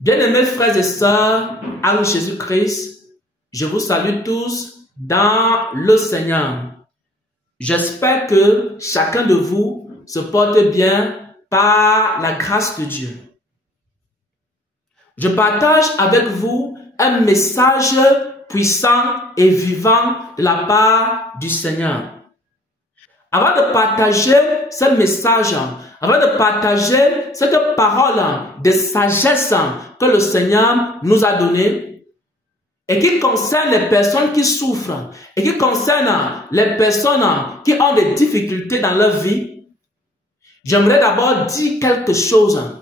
Bien-aimés frères et sœurs, en Jésus-Christ, je vous salue tous dans le Seigneur. J'espère que chacun de vous se porte bien par la grâce de Dieu. Je partage avec vous un message puissant et vivant de la part du Seigneur. Avant de partager ce message, avant de partager cette parole de sagesse que le Seigneur nous a donnée et qui concerne les personnes qui souffrent et qui concerne les personnes qui ont des difficultés dans leur vie, j'aimerais d'abord dire quelque chose.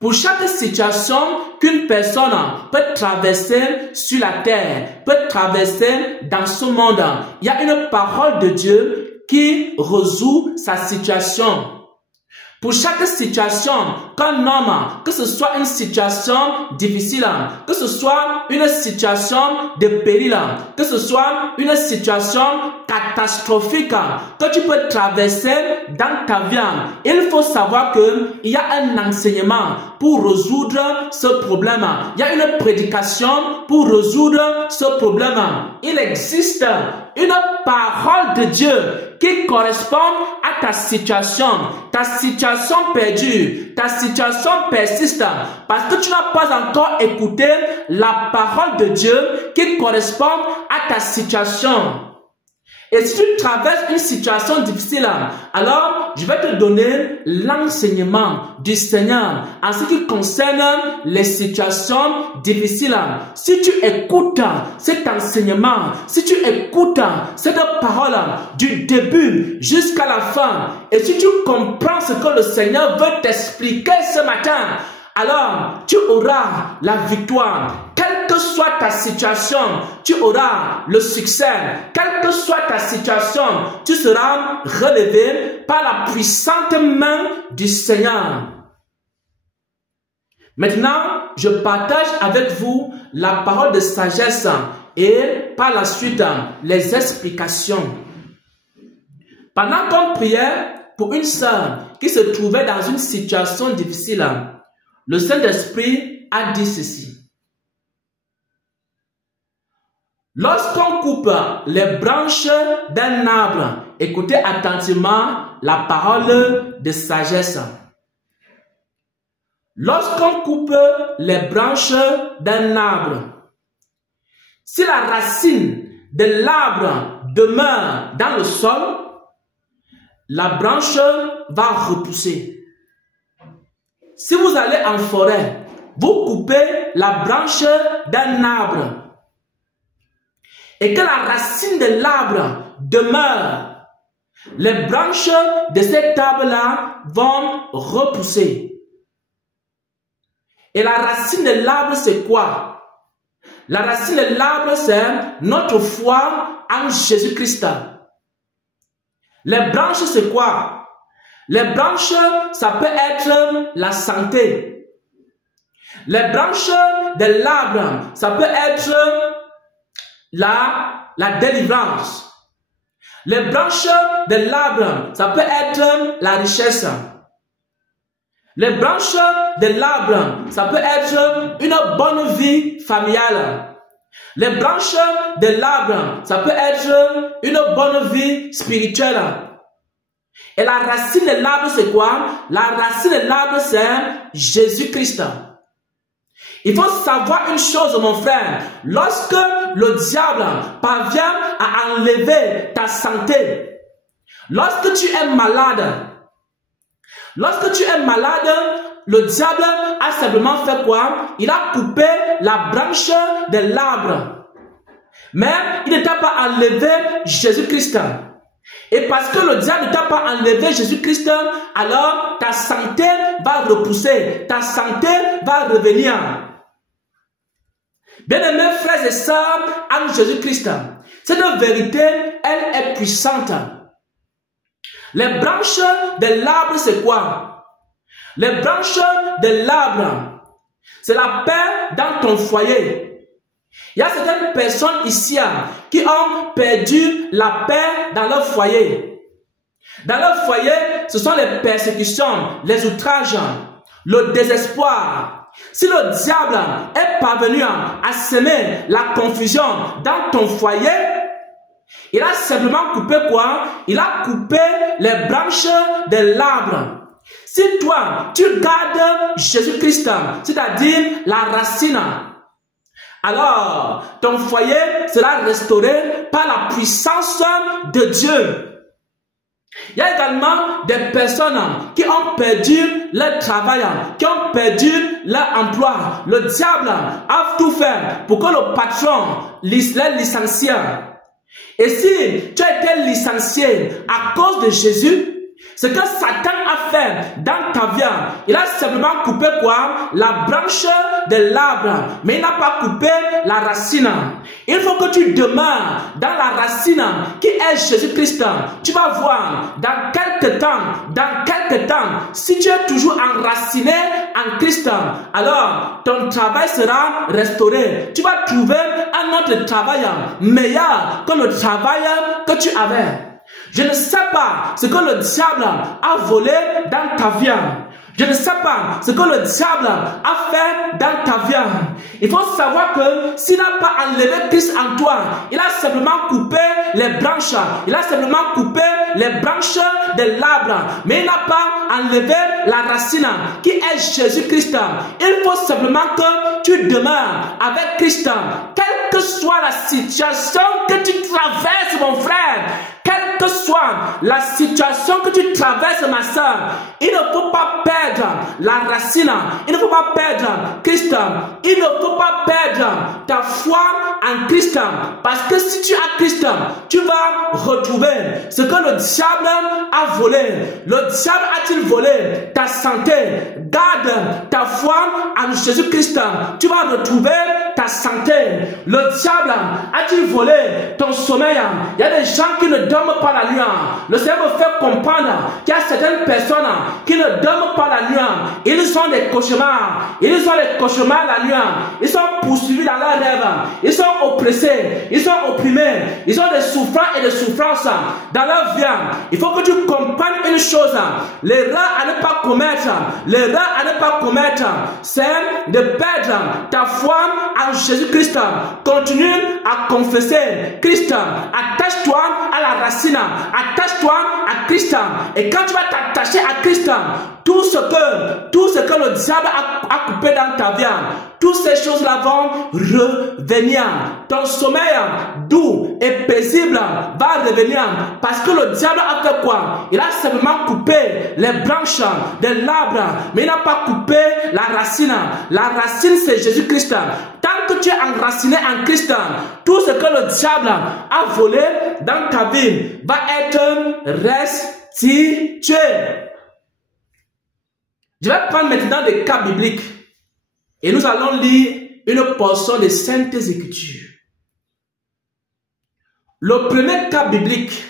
Pour chaque situation qu'une personne peut traverser sur la terre, peut traverser dans ce monde, il y a une parole de Dieu qui résout sa situation. Pour chaque situation qu'un homme, que ce soit une situation difficile, que ce soit une situation de péril, que ce soit une situation catastrophique que tu peux traverser dans ta vie, il faut savoir qu'il y a un enseignement pour résoudre ce problème. Il y a une prédication pour résoudre ce problème. Il existe une parole de Dieu qui correspond à ta situation perdue, ta situation persiste, parce que tu n'as pas encore écouté la parole de Dieu qui correspond à ta situation. Et si tu traverses une situation difficile, alors je vais te donner l'enseignement du Seigneur en ce qui concerne les situations difficiles. Si tu écoutes cet enseignement, si tu écoutes cette parole du début jusqu'à la fin, et si tu comprends ce que le Seigneur veut t'expliquer ce matin, alors tu auras la victoire. Quelle que soit ta situation, tu auras le succès. Quelle que soit ta situation, tu seras relevé par la puissante main du Seigneur. Maintenant, je partage avec vous la parole de sagesse et par la suite les explications. Pendant qu'on priait pour une sœur qui se trouvait dans une situation difficile, le Saint-Esprit a dit ceci. Lorsqu'on coupe les branches d'un arbre, écoutez attentivement la parole de sagesse. Lorsqu'on coupe les branches d'un arbre, si la racine de l'arbre demeure dans le sol, la branche va repousser. Si vous allez en forêt, vous coupez la branche d'un arbre et que la racine de l'arbre demeure, les branches de cet arbre-là vont repousser. Et la racine de l'arbre, c'est quoi? La racine de l'arbre, c'est notre foi en Jésus-Christ. Les branches, c'est quoi? Les branches, ça peut être la santé. Les branches de l'arbre, ça peut être la délivrance. Les branches de l'arbre, ça peut être la richesse. Les branches de l'arbre, ça peut être une bonne vie familiale. Les branches de l'arbre, ça peut être une bonne vie spirituelle. Et la racine de l'arbre, c'est quoi? La racine de l'arbre, c'est Jésus-Christ. Il faut savoir une chose, mon frère. Lorsque le diable parvient à enlever ta santé, lorsque tu es malade, le diable a simplement fait quoi? Il a coupé la branche de l'arbre. Mais il ne t'a pas enlevé Jésus-Christ. Et parce que le diable ne t'a pas enlevé Jésus-Christ, alors ta santé va repousser, ta santé va revenir. Bien-aimés frères et sœurs en Jésus-Christ, cette vérité, elle est puissante. Les branches de l'arbre, c'est quoi? Les branches de l'arbre, c'est la paix dans ton foyer. Il y a certaines personnes ici qui ont perdu la paix dans leur foyer. Dans leur foyer, ce sont les persécutions, les outrages. le désespoir, si le diable est parvenu à semer la confusion dans ton foyer, il a simplement coupé quoi? Il a coupé les branches de l'arbre. Si toi, tu gardes Jésus-Christ, c'est-à-dire la racine, alors ton foyer sera restauré par la puissance de Dieu. Il y a également des personnes qui ont perdu leur travail, qui ont perdu leur emploi. Le diable a tout fait pour que le patron les licencie. Et si tu as été licencié à cause de Jésus, ce que Satan a fait dans ta vie, il a simplement coupé quoi? La branche de l'arbre, mais il n'a pas coupé la racine. Il faut que tu demeures dans la racine qui est Jésus-Christ. Tu vas voir dans quelques temps, si tu es toujours enraciné en Christ, alors ton travail sera restauré. Tu vas trouver un autre travail meilleur que le travail que tu avais. Je ne sais pas ce que le diable a volé dans ta vie. Je ne sais pas ce que le diable a fait dans ta vie. Il faut savoir que s'il n'a pas enlevé Christ en toi, il a simplement coupé les branches. Il a simplement coupé les branches de l'arbre. Mais il n'a pas enlevé la racine qui est Jésus-Christ. Il faut simplement que tu demeures avec Christ. Quelle que soit la situation que tu traverses, mon frère, quelle que soit la situation que tu traverses, ma soeur, il ne faut pas perdre la racine, il ne faut pas perdre Christ, il ne faut pas perdre ta foi en Christ, parce que si tu as Christ, tu vas retrouver ce que le diable a volé. Le diable a-t-il volé ta santé? Garde ta foi en Jésus-Christ, tu vas retrouver ta santé. Le diable a-t-il volé ton sommeil? Il y a des gens qui ne dorment pas la nuit. Le Seigneur me fait comprendre qu'il y a certaines personnes qui ne dorment pas la nuit. Ils ont des cauchemars. Ils ont des cauchemars la nuit. Ils sont poursuivis dans leurs rêves. Ils sont oppressés. Ils sont opprimés. Ils ont des souffrances et des souffrances dans leur vie. Il faut que tu comprennes une chose. L'erreur à ne pas commettre, l'erreur à ne pas commettre, c'est de perdre ta foi en Jésus-Christ. Continue à confesser Christ. Attache-toi à la racine. Attache-toi à Christ. Et quand tu vas t'attacher à Christ, tout ce que le diable a coupé dans ta vie, toutes ces choses-là vont revenir. Ton sommeil doux et paisible va revenir. Parce que le diable a fait quoi? Il a simplement coupé les branches de l'arbre, mais il n'a pas coupé la racine. La racine, c'est Jésus-Christ. Tant que tu es enraciné en Christ, tout ce que le diable a volé dans ta vie va être restitué. Je vais prendre maintenant des cas bibliques et nous allons lire une portion des Saintes Écritures. Le premier cas biblique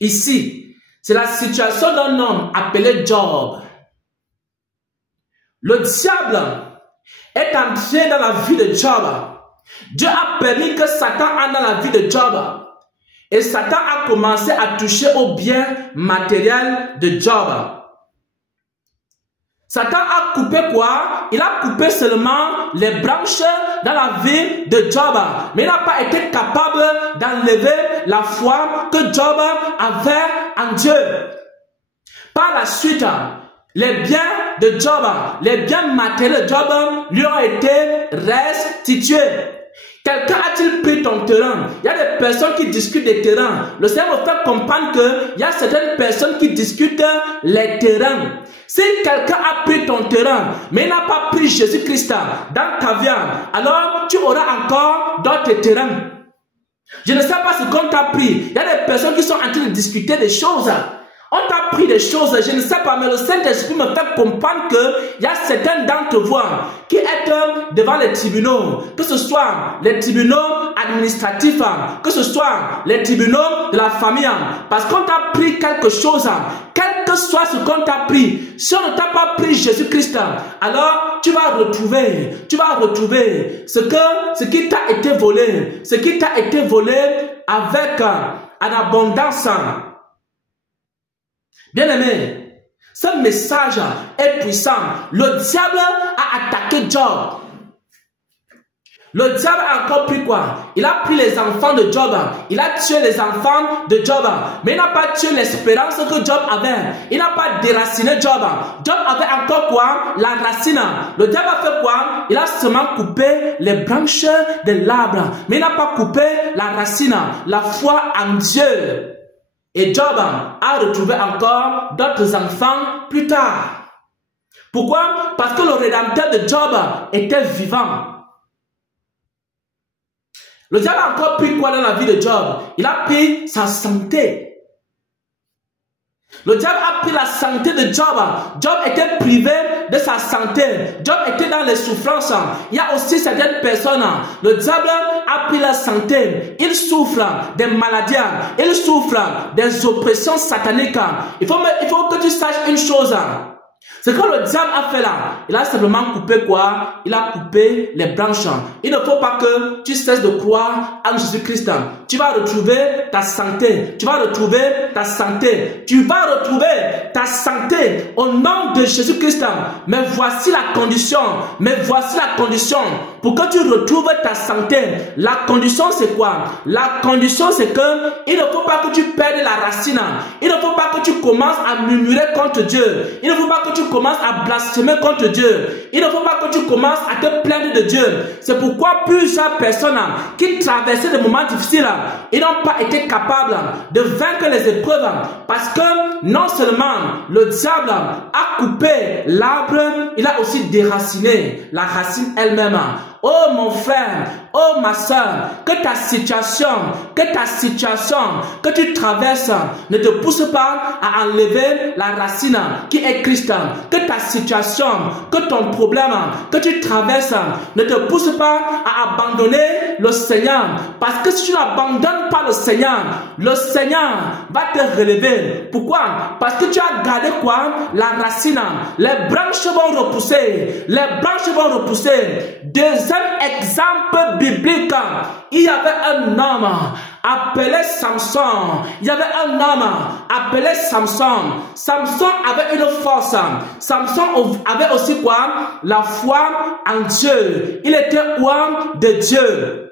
ici, c'est la situation d'un homme appelé Job. Le diable est entré dans la vie de Job. Dieu a permis que Satan entre dans la vie de Job. Et Satan a commencé à toucher aux biens matériels de Job. Satan a coupé quoi? Il a coupé seulement les branches dans la vie de Job. Mais il n'a pas été capable d'enlever la foi que Job avait en Dieu. Par la suite, les biens de Job, les biens matériels de Job lui ont été restitués. Quelqu'un a-t-il pris ton terrain? Il y a des personnes qui discutent des terrains. Le Seigneur me fait comprendre qu'il y a certaines personnes qui discutent les terrains. Si quelqu'un a pris ton terrain, mais il n'a pas pris Jésus-Christ dans ta vie, alors tu auras encore d'autres terrains. Je ne sais pas ce qu'on t'a pris. Il y a des personnes qui sont en train de discuter des choses. On t'a pris des choses, je ne sais pas, mais le Saint-Esprit me fait comprendre qu'il y a certains d'entre vous qui êtes devant les tribunaux, que ce soit les tribunaux administratifs, que ce soit les tribunaux de la famille, parce qu'on t'a pris quelque chose, quel que soit ce qu'on t'a pris. Si on ne t'a pas pris Jésus-Christ, alors tu vas retrouver ce qui t'a été volé, ce qui t'a été volé avec en abondance. Bien-aimé, Ce message est puissant. Le diable a attaqué Job. Le diable a encore pris quoi? Il a pris les enfants de Job. Il a tué les enfants de Job. Mais il n'a pas tué l'espérance que Job avait. Il n'a pas déraciné Job. Job avait encore quoi? La racine. Le diable a fait quoi? Il a seulement coupé les branches de l'arbre. Mais il n'a pas coupé la racine, la foi en Dieu. Et Job a retrouvé encore d'autres enfants plus tard. Pourquoi? Parce que le rédempteur de Job était vivant. Le diable a encore pris quoi dans la vie de Job? Il a pris sa santé. Le diable a pris la santé de Job. Job était privé de sa santé. Job était dans les souffrances. Il y a aussi certaines personnes. Le diable a pris la santé. Il souffre des maladies. Il souffre des oppressions sataniques. Il faut que tu saches une chose. Ce que le diable a fait là, il a simplement coupé quoi? Il a coupé les branches. Il ne faut pas que tu cesses de croire en Jésus-Christ. Tu vas retrouver ta santé. Tu vas retrouver ta santé. Tu vas retrouver ta santé au nom de Jésus-Christ. Mais voici la condition. Mais voici la condition. Pour que tu retrouves ta santé, la condition c'est quoi? La condition c'est que il ne faut pas que tu perdes la racine. Il ne faut pas que tu commences à murmurer contre Dieu. Il ne faut pas que tu commences à blasphémer contre Dieu. Il ne faut pas que tu commences à te plaindre de Dieu. C'est pourquoi plusieurs personnes qui traversaient des moments difficiles, ils n'ont pas été capables de vaincre les épreuves. Parce que non seulement le diable a coupé l'arbre, il a aussi déraciné la racine elle-même. Oh mon frère, oh ma soeur, que ta situation que tu traverses ne te pousse pas à enlever la racine qui est Christ. Que ta situation, que ton problème que tu traverses ne te pousse pas à abandonner le Seigneur. Parce que si tu n'abandonnes pas le Seigneur va te relever. Pourquoi? Parce que tu as gardé quoi? La racine. Les branches vont repousser. Les branches vont repousser. Deuxième exemple biblique, il y avait un homme appelé Samson. Il y avait un homme appelé Samson. Samson avait une force. Samson avait aussi quoi? La foi en Dieu. Il était homme de Dieu.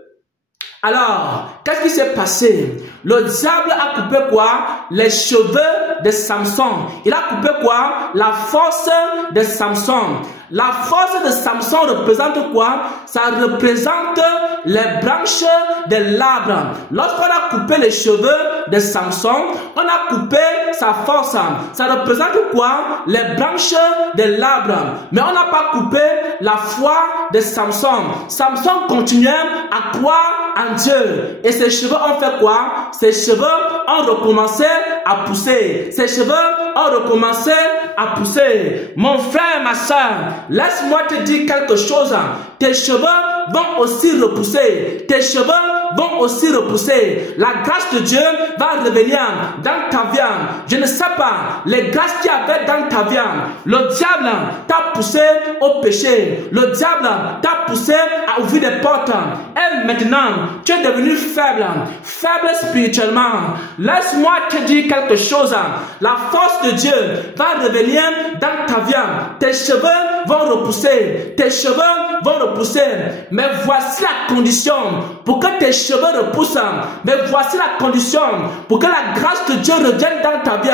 Alors, qu'est-ce qui s'est passé? Le diable a coupé quoi? Les cheveux de Samson. Il a coupé quoi? La force de Samson. La force de Samson représente quoi? Ça représente les branches de l'arbre. Lorsqu'on a coupé les cheveux de Samson, on a coupé sa force. Ça représente quoi? Les branches de l'arbre. Mais on n'a pas coupé la foi de Samson. Samson continuait à croire en Dieu. Et ses cheveux ont fait quoi? Ses cheveux ont recommencé à pousser. Ses cheveux ont recommencé à pousser. Mon frère, ma soeur, laisse-moi te dire quelque chose. Tes cheveux vont aussi repousser. Tes cheveux vont aussi repousser. La grâce de Dieu va revenir dans ta vie. Je ne sais pas les grâces qu'il y avait dans ta vie. Le diable t'a poussé au péché. Le diable t'a poussé à ouvrir des portes. Et maintenant, tu es devenu faible. Faible spirituellement. Laisse-moi te dire quelque chose. La force de Dieu va revenir dans ta vie. Tes cheveux vont repousser. Tes cheveux vont repousser. Mais voici la condition pour que tes cheveux repoussent. Mais voici la condition pour que la grâce de Dieu revienne dans ta vie.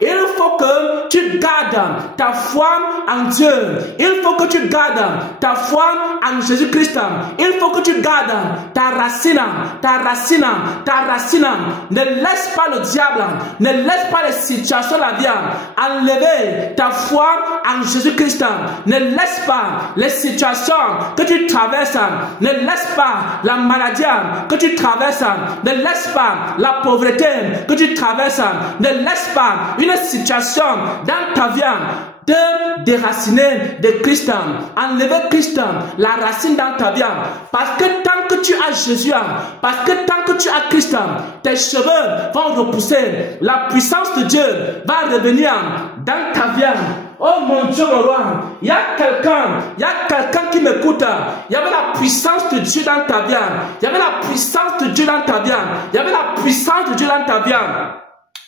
Il faut que tu gardes ta foi en Dieu. Il faut que tu gardes ta foi en Jésus-Christ. Il faut que tu gardes ta racine. Ta racine. Ta racine. Ne laisse pas le diable. Ne laisse pas les situations de la vie enlever ta foi en Jésus-Christ. Ne laisse pas les situations que tu traverses. Ne laisse pas la maladie que tu traverses. Ne laisse pas la pauvreté que tu traverses. Ne laisse pas une situation dans ta vie de déraciner de Christ. Enlever Christ, la racine dans ta vie. Parce que tant que tu as Jésus, parce que tant que tu as Christ, tes cheveux vont repousser. La puissance de Dieu va revenir dans ta vie. Oh mon Dieu, mon roi, il y a quelqu'un qui m'écoute. Il y avait la puissance de Dieu dans ta vie. Il y avait la puissance de Dieu dans ta vie. Il y avait la puissance de Dieu dans ta vie.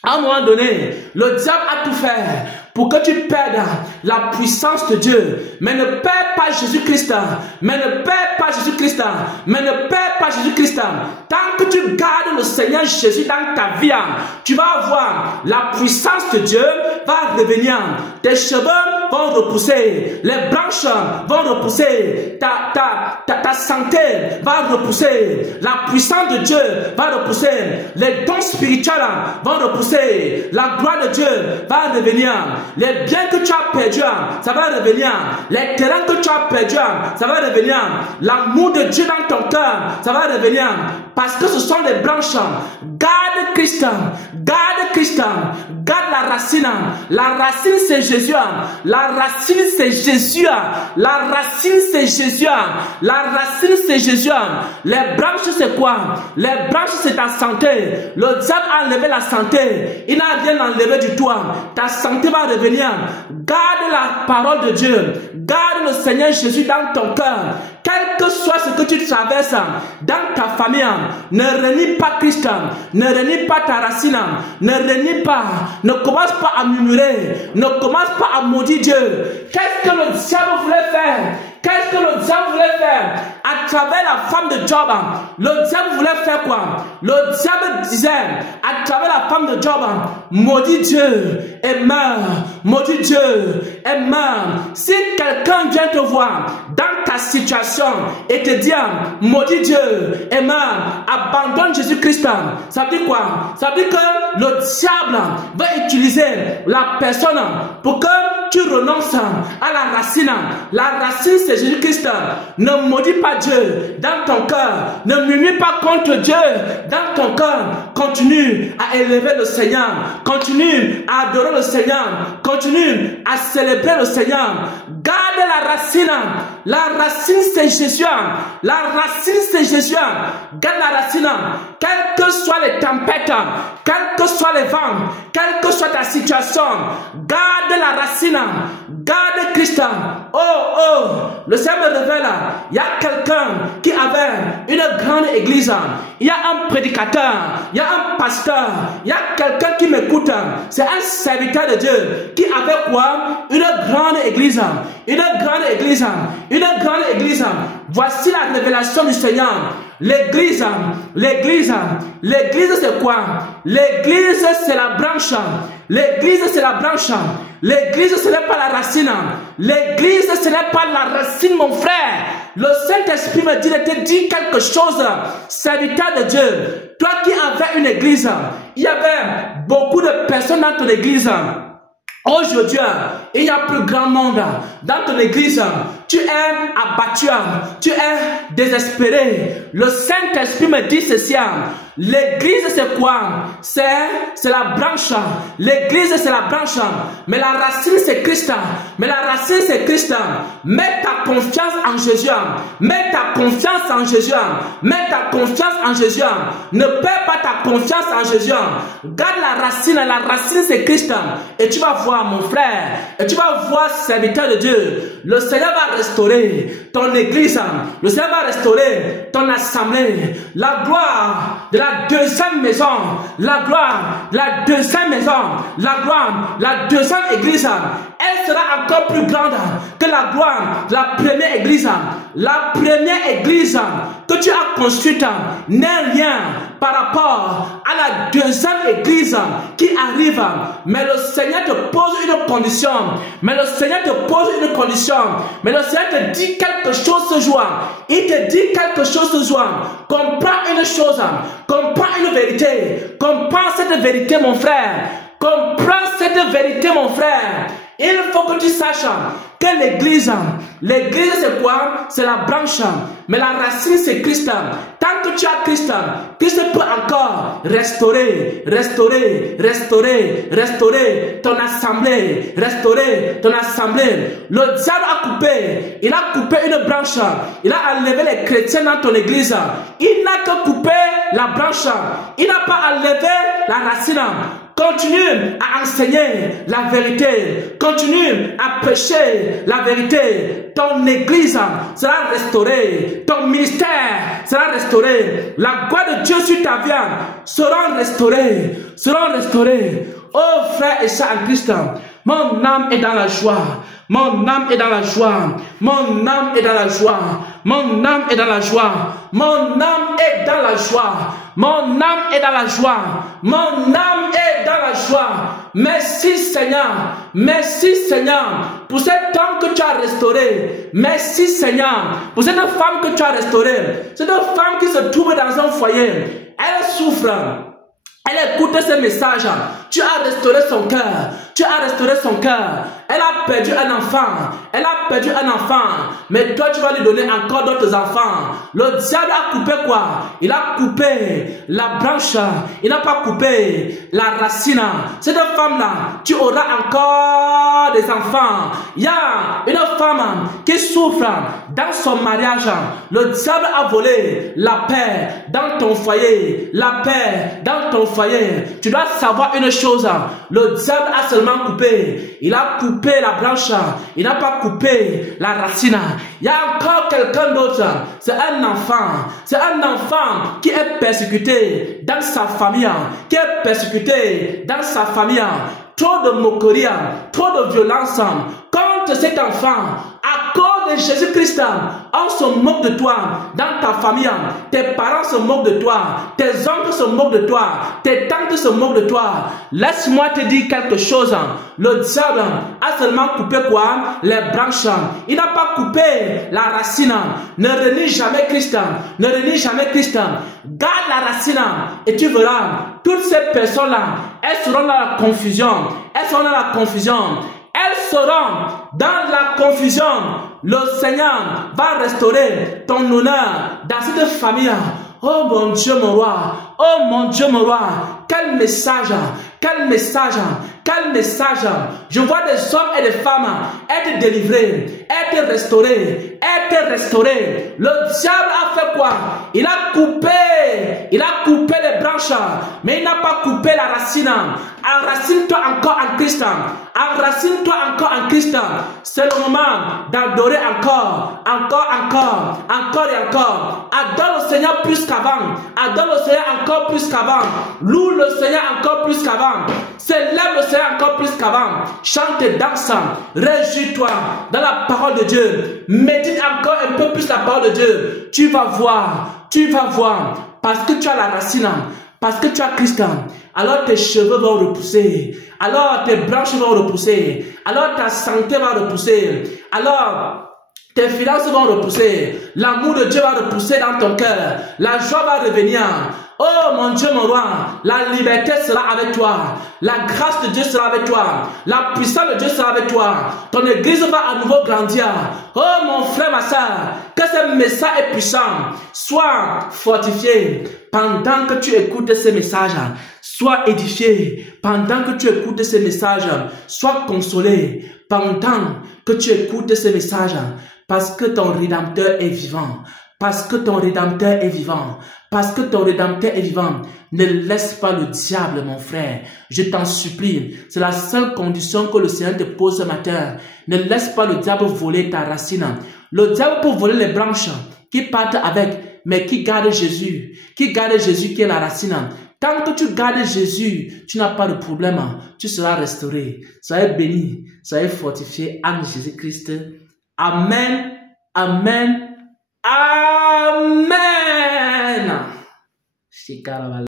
À un moment donné, le diable a tout fait pour que tu perdes la puissance de Dieu. Mais ne perds pas Jésus-Christ. Mais ne perds pas Jésus-Christ. Mais ne perds pas Jésus-Christ. Tant que tu gardes le Seigneur Jésus dans ta vie, tu vas avoir la puissance de Dieu va revenir. Tes cheveux vont repousser. Les branches vont repousser. Ta santé va repousser. La puissance de Dieu va repousser. Les dons spirituels vont repousser. La gloire de Dieu va revenir. Les biens que tu as perdus, ça va revenir. Les terrains que tu as perdus, ça va revenir. L'amour de Dieu dans ton cœur, ça va revenir. Parce que ce sont les branches. Garde Christ. Garde Christ. Garde la racine. La racine c'est Jésus. La racine c'est Jésus. La racine c'est Jésus. La racine c'est Jésus. Les branches c'est quoi? Les branches c'est ta santé. Le diable a enlevé la santé. Il n'a rien enlevé du tout. Ta santé va revenir. Garde la parole de Dieu. Garde le Seigneur Jésus dans ton cœur. Quel que soit ce que tu traverses dans ta famille, ne renie pas Christ, ne renie pas ta racine, ne renie pas, ne commence pas à murmurer, ne commence pas à maudire Dieu. Qu'est-ce que le diable voulait faire? Qu'est-ce que le diable voulait faire? À travers la femme de Job, le diable voulait faire quoi? Le diable disait, à travers la femme de Job, maudit Dieu et meurt, maudit Dieu et meurt. Si quelqu'un vient te voir dans ta situation et te dit, maudit Dieu et meurt, abandonne Jésus-Christ, ça veut dire quoi? Ça veut dire que le diable va utiliser la personne pour que tu renonces à la racine. La racine c'est Jésus-Christ. Ne maudis pas Dieu dans ton cœur. Ne murmure pas contre Dieu dans ton cœur. Continue à élever le Seigneur. Continue à adorer le Seigneur. Continue à célébrer le Seigneur. Garde la racine. La racine c'est Jésus. La racine c'est Jésus. Garde la racine. Quelles que soient les tempêtes, quels que soient les vents, quelle que soit ta situation, garde la racine. Garde Christ. Oh, le Seigneur me révèle, il y a quelqu'un qui avait une grande église. Il y a un prédicateur, il y a un pasteur, il y a quelqu'un qui m'écoute. C'est un serviteur de Dieu qui avait quoi? Une grande église. Une grande église. Une grande église. Voici la révélation du Seigneur. L'église, c'est quoi? L'église c'est la branche. L'église c'est la branche. L'église ce n'est pas la racine. L'église ce n'est pas la racine, mon frère. Le Saint-Esprit me dit de te dire quelque chose, serviteur de Dieu. Toi qui avais une église, il y avait beaucoup de personnes dans ton église. Aujourd'hui, il y a plus grand monde dans ton église. Tu es abattu, tu es désespéré. Le Saint-Esprit me dit ceci. L'église c'est quoi? C'est la branche. L'église c'est la branche. Mais la racine c'est Christ. Mais la racine c'est Christ. Mets ta confiance en Jésus. Mets ta confiance en Jésus. Mets ta confiance en Jésus. Ne perds pas ta confiance en Jésus. Garde la racine. La racine c'est Christ. Et tu vas voir mon frère. Et tu vas voir serviteur de Dieu. Le Seigneur va restaurer ton église. Le Seigneur va restaurer ton assemblée. La gloire de la deuxième maison, la gloire, la deuxième maison, la gloire, la deuxième église, elle sera encore plus grande que la gloire de la première église. La première église que tu as construite n'est rien par rapport à la deuxième église qui arrive. Mais le Seigneur te pose une condition. Mais le Seigneur te pose une condition. Mais le Seigneur te dit quelque chose ce jour. Il te dit quelque chose ce jour. Comprends une chose. Comprends une vérité. Comprends cette vérité, mon frère. Comprends cette vérité, mon frère. Il faut que tu saches que l'église c'est quoi? C'est la branche. Mais la racine c'est Christ. Tant que tu as Christ, Christ peut encore restaurer ton assemblée. Restaurer ton assemblée. Le diable a coupé. Il a coupé une branche. Il a enlevé les chrétiens dans ton église. Il n'a que coupé la branche. Il n'a pas enlevé la racine. Continue à enseigner la vérité. Continue à prêcher la vérité. Ton église sera restaurée. Ton ministère sera restauré. La gloire de Dieu sur ta vie sera restaurée. Oh frère et sœur en Christ, Mon âme est dans la joie. Mon âme est dans la joie. Mon âme est dans la joie. Mon âme est dans la joie. Mon âme est dans la joie. Mon âme est dans la joie. Mon âme est dans la joie. Merci Seigneur. Merci Seigneur pour cet homme que tu as restauré. Merci Seigneur pour cette femme que tu as restaurée. Cette femme qui se trouve dans un foyer. Elle souffre. Elle écoute ces messages. Tu as restauré son cœur. Tu as restauré son cœur. Elle a perdu un enfant. Elle a perdu un enfant. Mais toi, tu vas lui donner encore d'autres enfants. Le diable a coupé quoi? Il a coupé la branche. Il n'a pas coupé la racine. Cette femme-là, tu auras encore des enfants. Il y a une femme qui souffre dans son mariage. Le diable a volé la paix dans ton foyer. La paix dans ton foyer. Tu dois savoir une chose. Le diable a seulement coupé. Il a coupé la branche. Il n'a pas coupé la racine. Il y a encore quelqu'un d'autre. C'est un enfant. C'est un enfant qui est persécuté dans sa famille. Qui est persécuté dans sa famille. Trop de moquerie. Trop de violence. Contre cet enfant. À cause de Jésus-Christ, on se moque de toi dans ta famille. Tes parents se moquent de toi. Tes oncles se moquent de toi. Tes tantes se moquent de toi. Laisse-moi te dire quelque chose. Le diable a seulement coupé quoi? Les branches. Il n'a pas coupé la racine. Ne renie jamais Christ. Ne renie jamais Christ. Garde la racine et tu verras. Toutes ces personnes-là, elles seront dans la confusion. Elles seront dans la confusion. Elles seront dans la confusion. Le Seigneur va restaurer ton honneur dans cette famille. Oh mon Dieu, mon roi. Oh mon Dieu, mon roi. Quel message. Quel message. Quel message. Je vois des hommes et des femmes être délivrés, être restaurés, être restaurés. Le diable a fait quoi? Il a coupé les branches, mais il n'a pas coupé la racine. Enracine-toi encore en Christ. Enracine-toi encore en Christ. C'est le moment d'adorer encore et encore. Adore le Seigneur plus qu'avant. Adore le Seigneur encore plus qu'avant. Loue le Seigneur encore plus qu'avant. Célèbre le Seigneur encore plus qu'avant. Chante et danse. Réjouis-toi dans la parole de Dieu. Médite encore un peu plus la parole de Dieu. Tu vas voir. Tu vas voir. Parce que tu as la racine. Parce que tu as Christ, alors tes cheveux vont repousser, alors tes branches vont repousser, alors ta santé va repousser, alors tes finances vont repousser, l'amour de Dieu va repousser dans ton cœur, la joie va revenir. Oh mon Dieu, mon roi, la liberté sera avec toi, la grâce de Dieu sera avec toi, la puissance de Dieu sera avec toi, ton église va à nouveau grandir. Oh mon frère, ma soeur, que ce message est puissant, sois fortifié pendant que tu écoutes ces messages, sois édifié pendant que tu écoutes ces messages, sois consolé pendant que tu écoutes ces messages, parce que ton Rédempteur est vivant. Parce que ton Rédempteur est vivant. Parce que ton Rédempteur est vivant. Ne laisse pas le diable, mon frère. Je t'en supplie. C'est la seule condition que le Seigneur te pose ce matin. Ne laisse pas le diable voler ta racine. Le diable peut voler les branches qui partent avec, mais qui garde Jésus. Qui garde Jésus qui est la racine. Tant que tu gardes Jésus, tu n'as pas de problème. Tu seras restauré. Soyez béni. Soyez fortifié en Jésus-Christ. Amen. Amen. Amen.